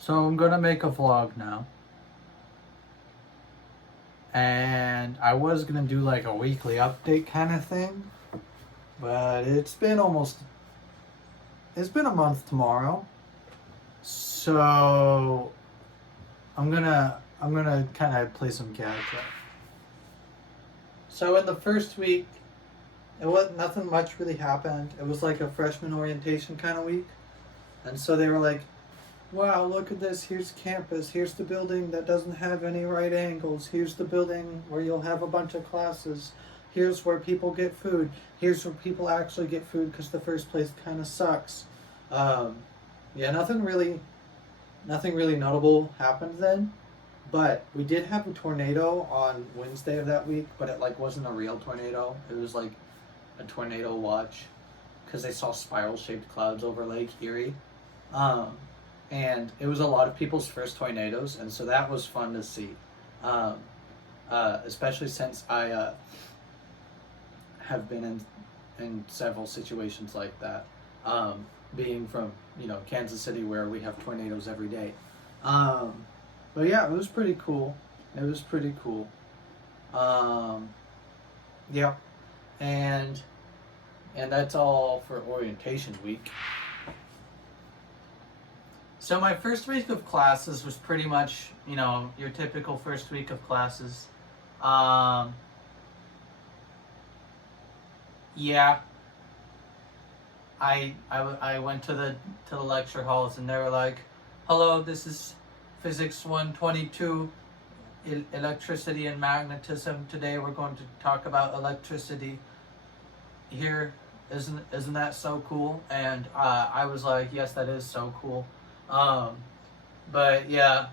So I'm gonna make a vlog now. And I was gonna do like a weekly update kind of thing. But it's been a month tomorrow. So I'm gonna kinda play some catch up. So in the first week it was nothing much really happened. It was like a freshman orientation kind of week. And so they were like, wow, look at this. Here's campus. Here's the building that doesn't have any right angles. Here's the building where you'll have a bunch of classes. Here's where people get food. Here's where people actually get food because the first place kind of sucks. Um, yeah, nothing really notable happened then. But we did have a tornado on Wednesday of that week, but it like wasn't a real tornado. It was like a tornado watch because they saw spiral shaped clouds over Lake Erie. Um, and it was a lot of people's first tornadoes, and so that was fun to see, um, especially since I have been in several situations like that, being from Kansas City where we have tornadoes every day. Um, but yeah, it was pretty cool. It was pretty cool. Um, yeah, and that's all for orientation week. So my first week of classes was pretty much, your typical first week of classes. Um, yeah, I went to the lecture halls and they were like, "Hello, this is Physics 122, electricity and magnetism. Today we're going to talk about electricity. Here, isn't that so cool?" And I was like, "Yes, that is so cool." Um, but yeah,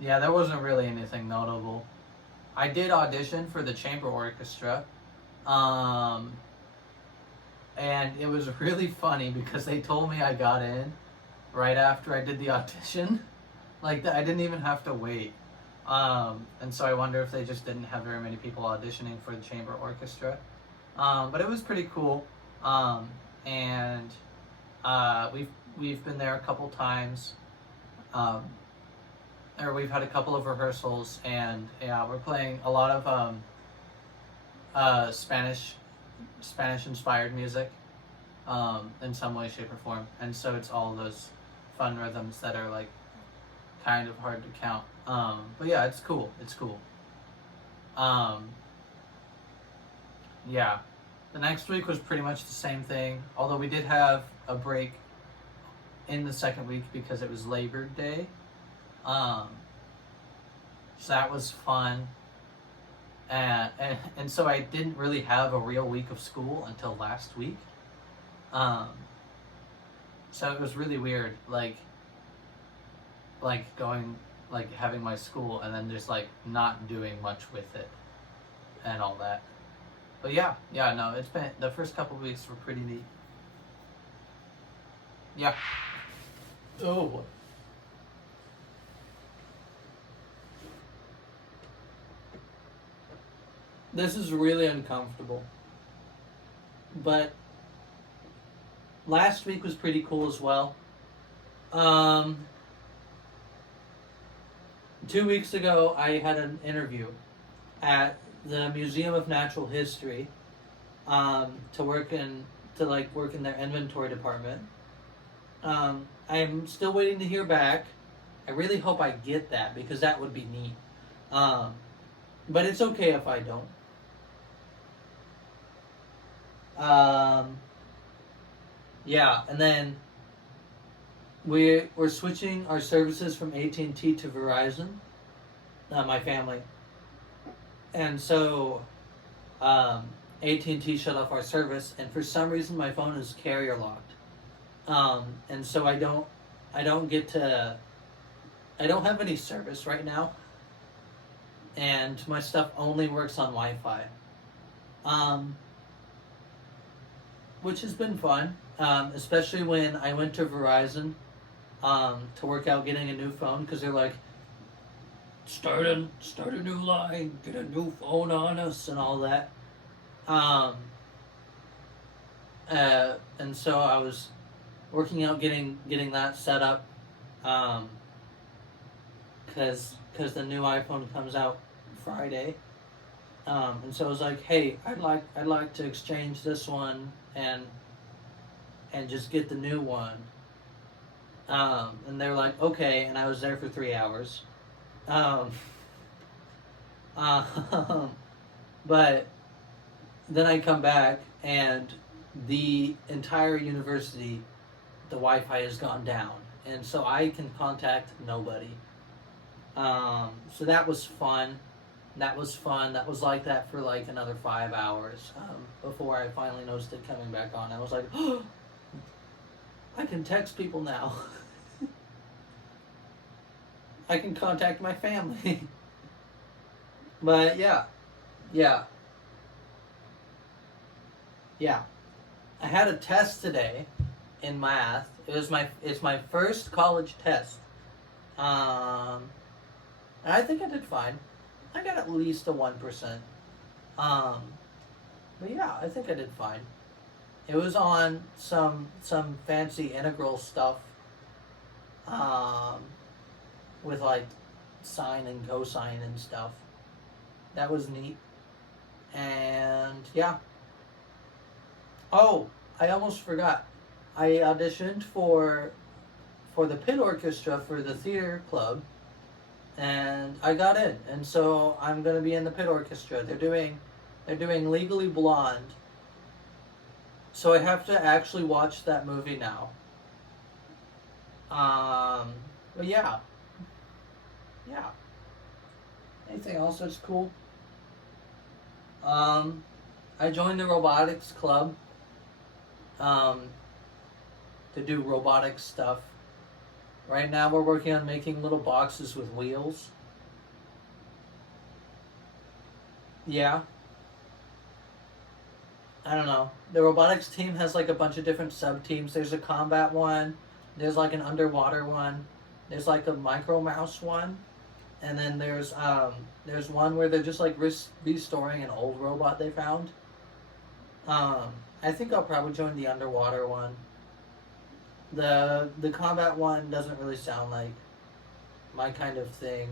there wasn't really anything notable. I did audition for the chamber orchestra, um, and it was really funny because they told me I got in right after I did the audition. Like I didn't even have to wait. And so I wonder if they just didn't have very many people auditioning for the chamber orchestra. But it was pretty cool. And we've been there a couple times. Um, or we've had a couple of rehearsals, and yeah, we're playing a lot of Spanish inspired music, in some way, shape, or form. And so it's all those fun rhythms that are like kind of hard to count. But yeah, it's cool. It's cool. Um, yeah. The next week was pretty much the same thing, although we did have a break in the second week because it was Labor Day. Um, so that was fun. And so I didn't really have a real week of school until last week. Um, so it was really weird, like going, like having my school and then just like not doing much with it and all that. But yeah, no, it's been, the first couple of weeks were pretty neat. Yeah. Oh boy. This is really uncomfortable. But last week was pretty cool as well. Um, 2 weeks ago, I had an interview at the Museum of Natural History, to work in their inventory department. I'm still waiting to hear back. I really hope I get that because that would be neat. But it's okay if I don't. Yeah, and then we're switching our services from AT&T to Verizon. My family, and so AT&T shut off our service, and for some reason my phone is carrier locked, and so I don't have any service right now, and my stuff only works on Wi-Fi, which has been fun, especially when I went to Verizon to work out getting a new phone because they're like, start a new line, get a new phone on us, and all that. Um, and so I was working out getting that set up, because the new iPhone comes out Friday. And so I was like, hey, I'd like to exchange this one and just get the new one. And they're like, okay, and I was there for 3 hours. Um, um, but then I come back and the entire university, the Wi-Fi has gone down, and so I can contact nobody. So that was fun. That was fun. That was like that for like another 5 hours, before I finally noticed it coming back on. I was like, oh, I can text people now. I can contact my family. But yeah, yeah, yeah. I had a test today in math. It's my first college test. And I think I did fine. I got at least a 1%. Um, but yeah, I think I did fine. It was on some fancy integral stuff, um, with like sine and cosine and stuff. That was neat. And yeah. Oh, I almost forgot. I auditioned for the pit orchestra for the theater club, and I got in. And so I'm gonna be in the pit orchestra. They're doing Legally Blonde. So I have to actually watch that movie now. But yeah, yeah. Anything else that's cool? Um, I joined the robotics club. Um, to do robotic stuff. Right now, we're working on making little boxes with wheels. Yeah, I don't know. The robotics team has like a bunch of different sub teams. There's a combat one. There's like an underwater one. There's like a micro mouse one, and then there's one where they're just like restoring an old robot they found. Um, I think I'll probably join the underwater one. The combat one doesn't really sound like my kind of thing.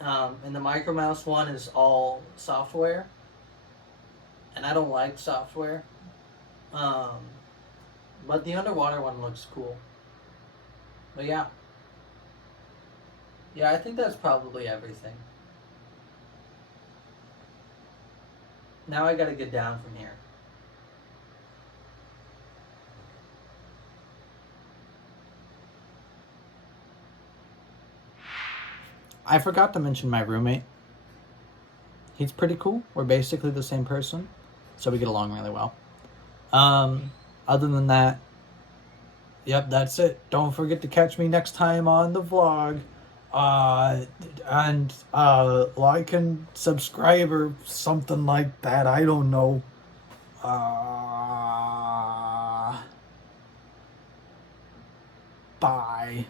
And the micro mouse one is all software, and I don't like software. Um, but the underwater one looks cool. But yeah, yeah, I think that's probably everything. Now I gotta get down from here. I forgot to mention my roommate. He's pretty cool. We're basically the same person, so we get along really well. Other than that, yep, that's it. Don't forget to catch me next time on the vlog. And like and subscribe or something like that. I don't know. Bye.